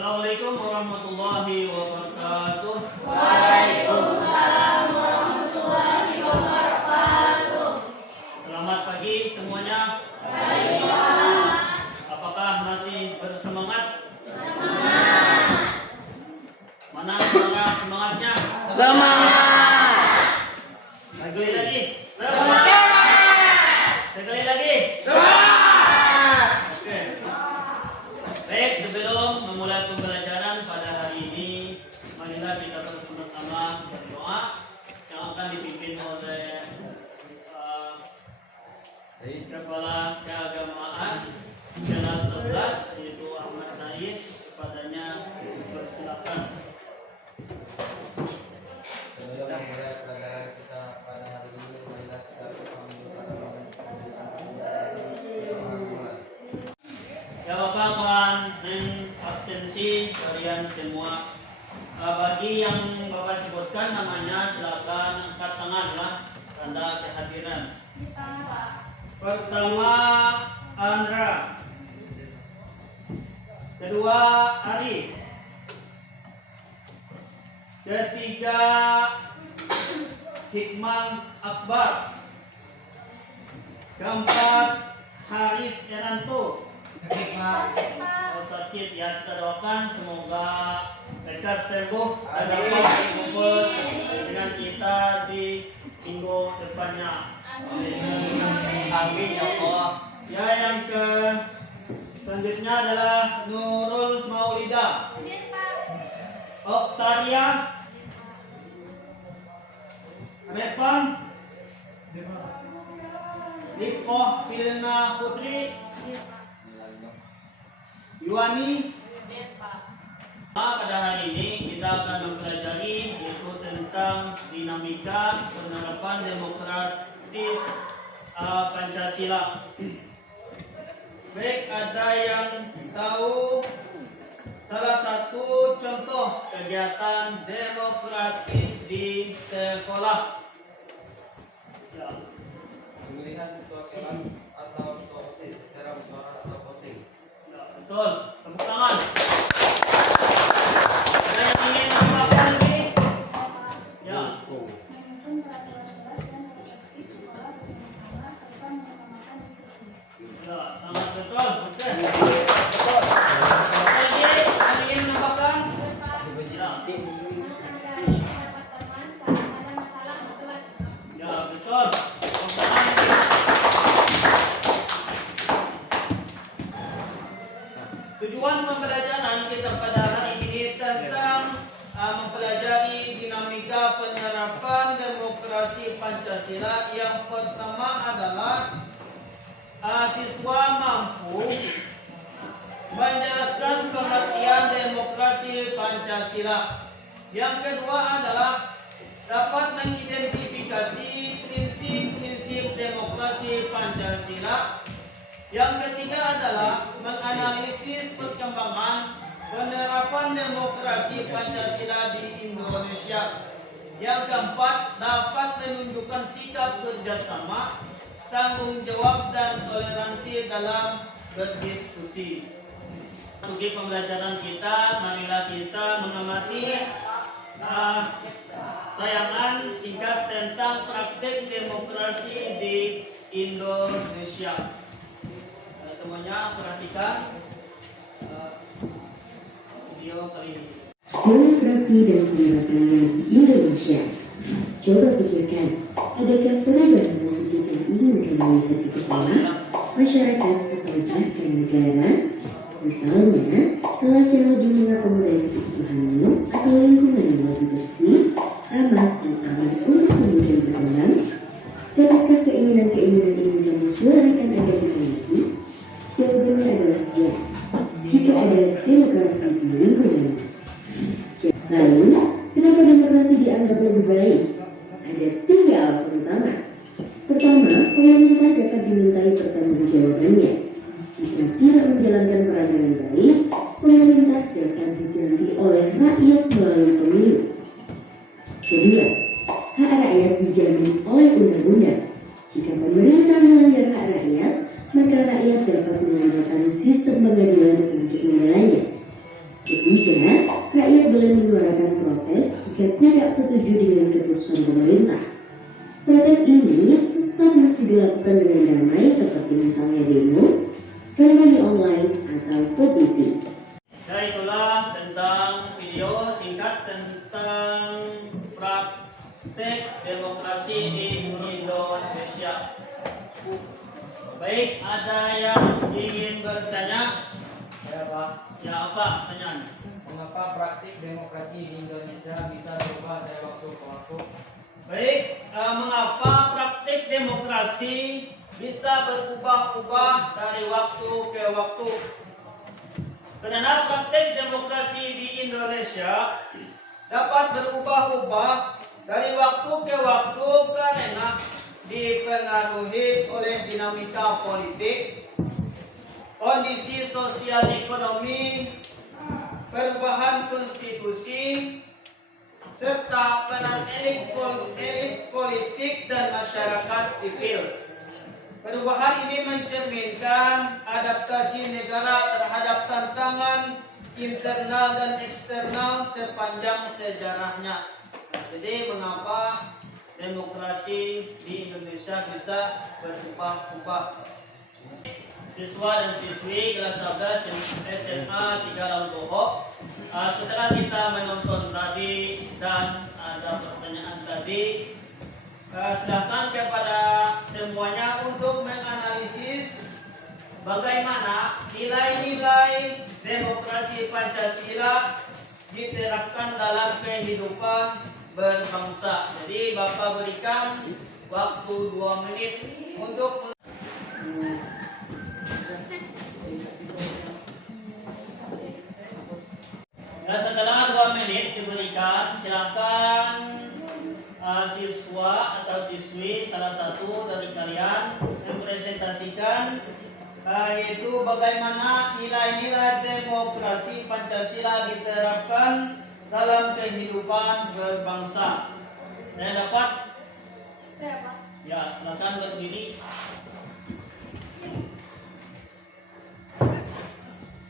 Assalamualaikum warahmatullahi wabarakatuh. Waalaikumsalam warahmatullahi wabarakatuh. Selamat pagi semuanya. Baik, Pak. Apakah masih bersemangat? Semangat. Mana suara semangatnya? Semangat. Sekali lagi. Semangat. Sekali lagi. Semangat. Oke. Baik, sebelum memulai pembelajaran pada hari ini, marilah kita bersama-sama berdoa yang akan dipimpin oleh Kepala Keagamaan Kelas 11 yaitu Ahmad Said. Kepadanya persilakan. Ya Bapak absensi kalian semua. Bagi yang Bapak sebutkan namanya silakan angkat tangan lah tanda kehadiran. Pertama Andra, kedua Ari, ketiga Hikman Akbar, keempat Haris Enanto. Kalau sakit ya kita doakan semoga mereka sembuh dan dapat berkumpul dengan kita di minggu depannya. Amin ya Allah. Ya, yang ke selanjutnya adalah Nurul Maulida, Oktaria, Repan, Lipoh Filna Putri, Yuani. Pada hari ini kita akan mempelajari yaitu tentang dinamika penerapan demokratis Pancasila. Baik, ada yang tahu salah satu contoh kegiatan demokratis di sekolah? Ya. Pemilihan ketua kelas atau ketua OSIS secara musyawarah atau voting. Ya, betul. Tepuk tangan. Ada yang ingin menambahkan lagi? Ya. Ya, sangat betul. Oke. Ada lagi yang ingin menambahkan? Ya. Ya, betul. Tepuk tangan lagi. Tujuan pembelajaran kita pada hari ini tentang mempelajari dinamika penerapan demokrasi Pancasila. Yang pertama adalah siswa mampu menjelaskan pengertian demokrasi Pancasila. Yang kedua adalah dapat mengidentifikasi prinsip-prinsip demokrasi Pancasila. Yang ketiga adalah menganalisis perkembangan penerapan demokrasi Pancasila di Indonesia. Yang keempat, dapat menunjukkan sikap kerjasama, tanggung jawab, dan toleransi dalam berdiskusi. Untuk pembelajaran kita, marilah kita mengamati tayangan singkat tentang praktik demokrasi di Indonesia. Semuanya perhatikan video kali ini. Demokrasi dan penerapannya di Indonesia. Coba pikirkan, adakah perubahan positif yang ingin kamu lihat di sekolah, masyarakat, atau bahkan negara? Misalnya, kelas yang lebih mengakomodasi kebutuhanmu atau lingkungan yang lebih bersih, ramah, dan aman untuk tumbuh dan berkembang? Dapatkah keinginan-keinginan ini kamu suarakan agar dipenuhi? Jawabannya adalah ya, jika ada demokrasi di lingkungan. Lalu, kenapa demokrasi dianggap lebih baik? Ada 3 alasan utama. Pertama, pemerintah dapat dimintai pertanggungjawabannya. Jika tidak menjalankan peran dengan baik, pemerintah dapat diganti oleh rakyat melalui pemilu. Kedua, hak rakyat dijamin oleh undang-undang. Jika pemerintah melanggar hak rakyat, maka rakyat dapat menggunakan sistem pengadilan untuk membelanya. Ketiga, boleh menyuarakan protes jika tidak setuju dengan keputusan pemerintah. Protes ini tetap mesti dilakukan dengan damai seperti misalnya demo, kampanye online, atau petisi. Ya itulah tentang video singkat tentang praktek demokrasi di Indonesia. Baik, ada yang ingin bertanya? Saya Pak, Ya apa pertanyaan? mengapa praktik demokrasi di Indonesia bisa berubah dari waktu ke waktu? Baik, mengapa praktik demokrasi bisa berubah-ubah dari waktu ke waktu? Karena praktik demokrasi di Indonesia dapat berubah-ubah dari waktu ke waktu karena dipengaruhi oleh dinamika politik, kondisi sosial ekonomi, perubahan konstitusi, serta peran elit politik dan masyarakat sipil. Perubahan ini mencerminkan adaptasi negara terhadap tantangan internal dan eksternal sepanjang sejarahnya. Jadi mengapa demokrasi di Indonesia bisa berubah-ubah? Siswa dan siswi kelas 11 SMA 3 Lampung. Setelah kita menonton tadi dan ada pertanyaan tadi, silakan kepada semuanya untuk menganalisis bagaimana nilai-nilai demokrasi Pancasila diterapkan dalam kehidupan berbangsa. Jadi Bapak berikan waktu 2 menit untuk setelah 2 menit diberikan, silakan siswa atau siswi salah satu dari kalian mempresentasikan yaitu bagaimana nilai-nilai demokrasi Pancasila diterapkan dalam kehidupan berbangsa. Saya dapat? Saya Pak. Ya, silakan berdiri.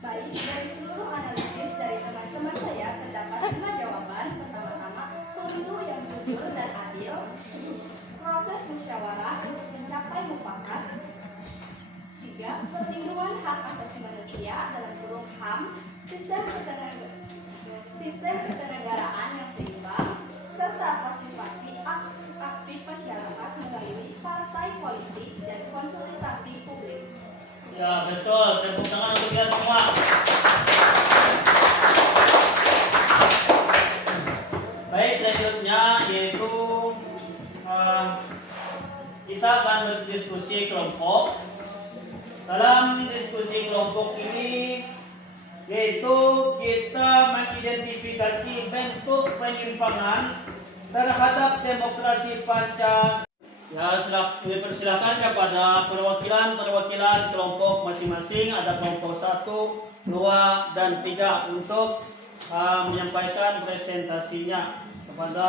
Baik, dari seluruh analisis dari teman-teman saya terdapat 5 jawaban. Pertama-tama, pemilu yang jujur dan adil, proses musyawarah untuk mencapai mufakat. 3. Perlindungan hak asasi manusia dalam kurung HAM, sistem ketenegaraan yang seimbang, serta partisipasi aktif masyarakat melalui partai politik dan konsultasi publik. Ya, betul. Tepuk tangan untuk kita semua. Baik, selanjutnya yaitu kita akan berdiskusi kelompok. Dalam diskusi kelompok ini yaitu kita mengidentifikasi bentuk penyimpangan terhadap demokrasi Pancasila. Ya, dipersilakan kepada perwakilan kelompok masing-masing. Ada kelompok 1, 2, dan 3 untuk menyampaikan presentasinya. Kepada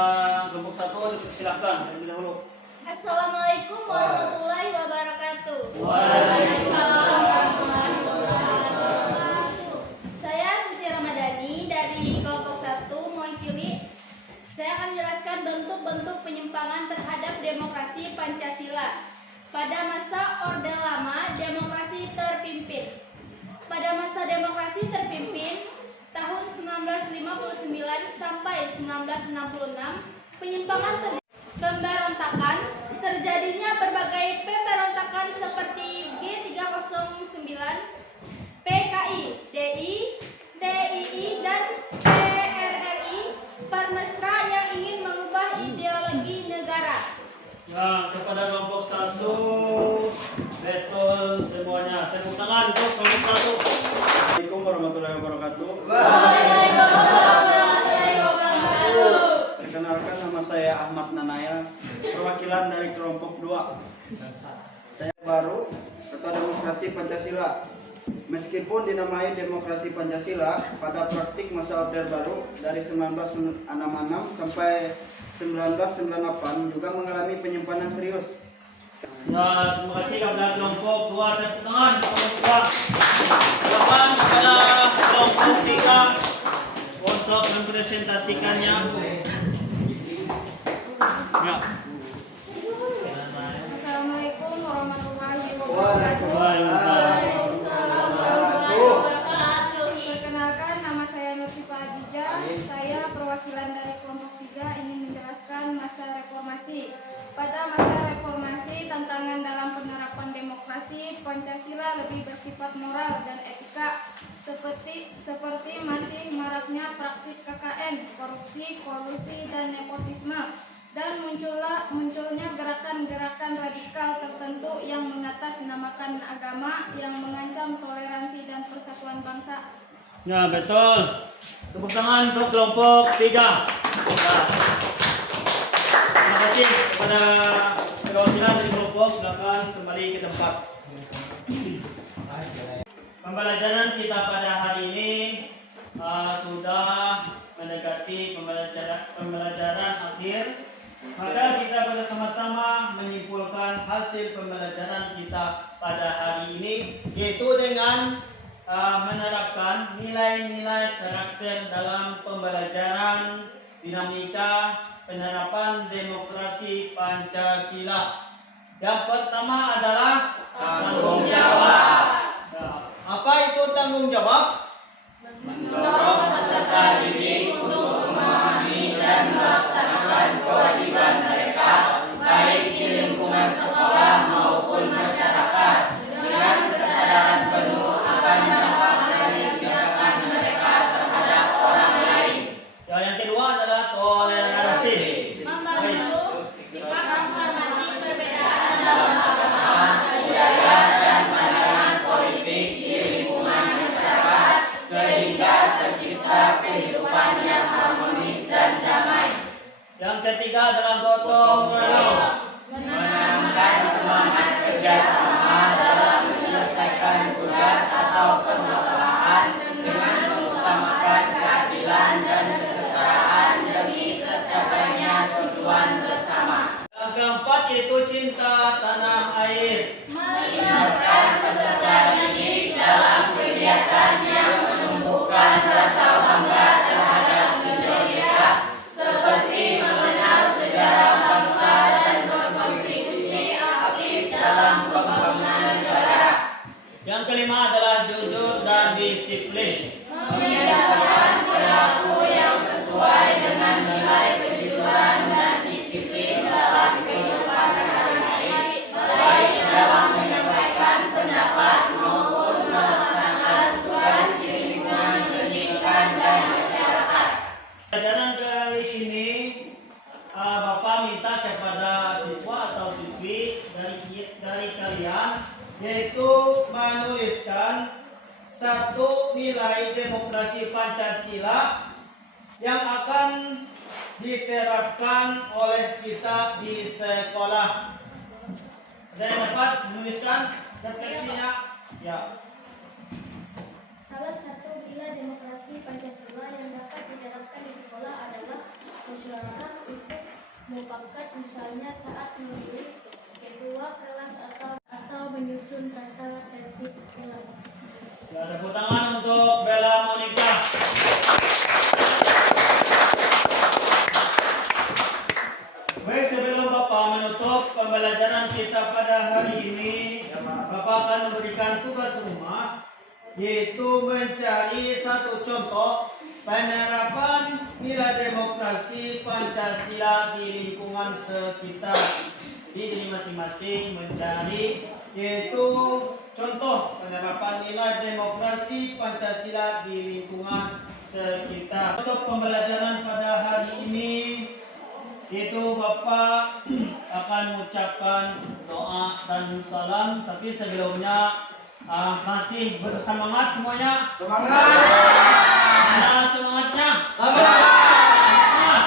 kelompok 1 dipersilakan terlebih dahulu. Assalamualaikum warahmatullahi wabarakatuh. Waalaikumsalam warahmatullahi wabarakatuh. Saya Suci Ramadhani dari kelompok 1 mewakili. Saya akan menjelaskan bentuk-bentuk penyimpangan terhadap demokrasi Pancasila. Pada masa Orde Lama, demokrasi terpimpin. Pada masa demokrasi terpimpin tahun 1959 sampai 1966, penyimpangan terjadi. Pemberontakan, terjadinya berbagai pemberontakan seperti G309, PKI, DI, DII, dan PRRI, Permesra yang ingin mengubah ideologi negara. Ya, kepada kelompok 1, betul semuanya. Tepuk tangan untuk kelompok 1. Assalamualaikum warahmatullahi wabarakatuh. Waalaikumsalam warahmatullahi wabarakatuh. Perkenalkan, nama saya Ahmad Nanaya, perwakilan dari kelompok 2. Saya baru Ketua Demokrasi Pancasila. Meskipun dinamai Demokrasi Pancasila, pada praktik masa Orde Baru dari 1966 sampai 1998 juga mengalami penyimpanan serius. Ya, terima kasih kepada kelompok 2. Tepuk tangan kelompok 2. Silakan kepada kelompok 3 untuk mempresentasikannya. Ya. Assalamualaikum warahmatullahi Waalaikumsalam. Perkenalkan, nama saya Nursifa Adijah. Saya perwakilan dari kelompok 3 ingin menjelaskan masa reformasi. Pada masa reformasi, tantangan dalam penerapan demokrasi Pancasila lebih bersifat moral dan etika, seperti masih maraknya praktik KKN, korupsi, kolusi, dan nepotisme, dan munculnya gerakan-gerakan radikal tertentu yang mengatasnamakan agama yang mengancam toleransi dan persatuan bangsa. Ya, betul. Tepuk tangan untuk kelompok 3. Terima kasih kepada perwakilan dari kelompok. Silakan kembali ke tempat. Pembelajaran kita pada hari ini sudah mendekati pembelajaran akhir. Maka kita bersama-sama menyimpulkan hasil pembelajaran kita pada hari ini, yaitu dengan menerapkan nilai-nilai karakter dalam pembelajaran dinamika penerapan demokrasi Pancasila. Yang pertama adalah tanggung jawab. Apa itu tanggung jawab? Mendorong peserta didik untuk memahami dan melaksanakan kewajiban mereka, baik di lingkungan sekolah maupun masyarakat, dengan kesadaran penuh akan dampak dari tindakan mereka terhadap orang lain. Ya, yang kedua adalah toleransi. Membantu sifat menghormati perbedaan dalam agama, budaya, dan pandangan politik di lingkungan masyarakat, sehingga tercipta kehidupan yang harmonis dan damai. Yang ketiga adalah gotong royong. Menanamkan semangat kerjasama dalam menyelesaikan tugas atau permasalahan dengan mengutamakan keadilan dan kesetaraan demi tercapainya tujuan bersama. Yang keempat yaitu cinta tanah air. Melibatkan peserta didik dalam kegiatan yang menumbuhkan rasa bangga terhadap Indonesia, seperti mengenal sejarah bangsa dan berkontribusi aktif dalam pembangunan negara. Yang kelima adalah jujur dan disiplin. Membiasakan perilaku yang sesuai dengan nilai kejujuran dan disiplin dalam kehidupan sehari-hari, baik dalam menyampaikan pendapat maupun melaksanakan tugas di lingkungan pendidikan dan masyarakat. Pelajaran kali ini Bapak minta kepada siswa atau siswi dari kalian yaitu menuliskan satu nilai demokrasi Pancasila yang akan diterapkan oleh kita di sekolah. Ada yang dapat menuliskan refleksinya? Ya. Salah satu nilai demokrasi Pancasila yang dapat diterapkan di sekolah adalah musyawarah untuk mufakat, misalnya saat memilih ketua kelas atau menyusun tata tertib kelas. Ya, tepuk tangan untuk Bella Monica. Baik, sebelum Bapak menutup pembelajaran kita pada hari ini, Bapak akan memberikan tugas rumah, yaitu mencari satu contoh penerapan nilai demokrasi Pancasila di lingkungan sekitar. Di diri masing-masing mencari yaitu contoh penerapan nilai demokrasi Pancasila di lingkungan sekitar. Untuk pembelajaran pada hari ini, itu Bapak akan mengucapkan doa dan salam. Tapi sebelumnya masih bersemangat semuanya? Semangat! Mana semangatnya? Semangat!